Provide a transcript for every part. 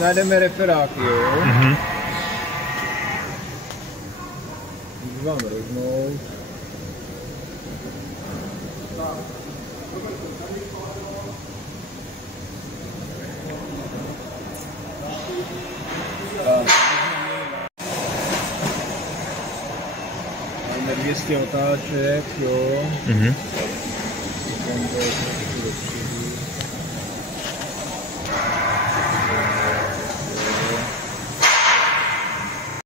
Najdeme referáky, jo? Vám roznout. Máme 200 otáček, jo? Tam to je trošku dopředu.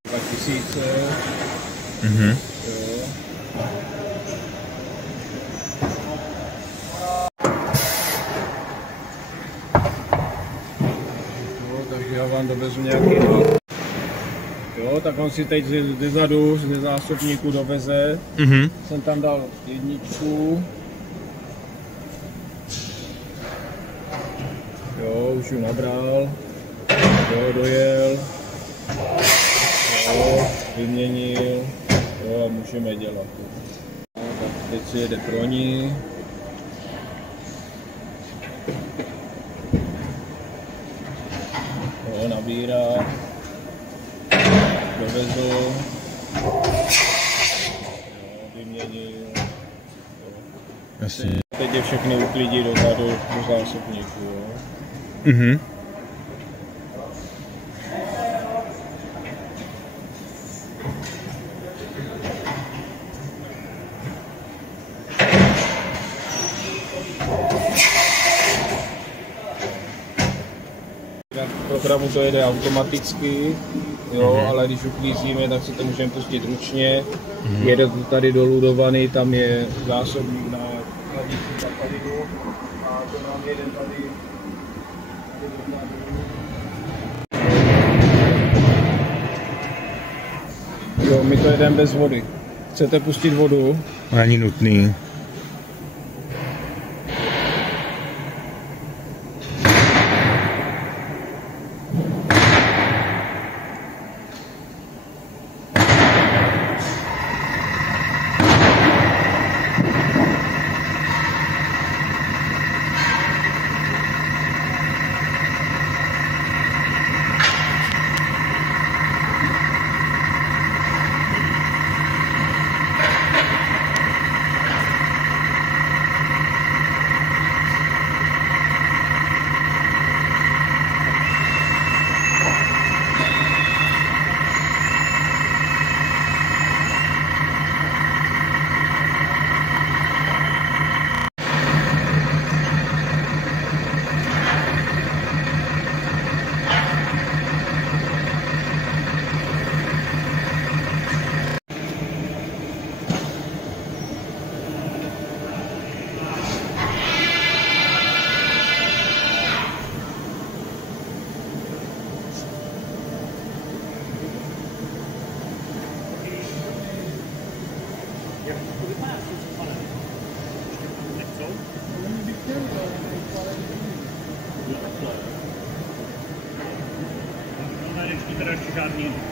2000. Jo. Takže já vám dovezu nějaký jo, tak on si teď zezadu z zásobníku doveze. Jsem tam dal jedničku. Jo, už ji nabral. Jo, dojel. Jo, vyměnil. Jo, a můžeme dělat. No, tak teď si jede pro ní. Jo, nabírá. Dovezl. Jo, vyměnil. Jasně. Teď je všechny uklidí dozadu do zásobníku. Jo. V programu to jede automaticky, jo, ale když uklízíme, tak si to můžeme pustit ručně. Jede to tady doludovaný, tam je zásobník na chladící zapalinu a to nám jede tady. Jo, my to jedeme bez vody. Chcete pustit vodu? Není nutný. Teda ještě žádný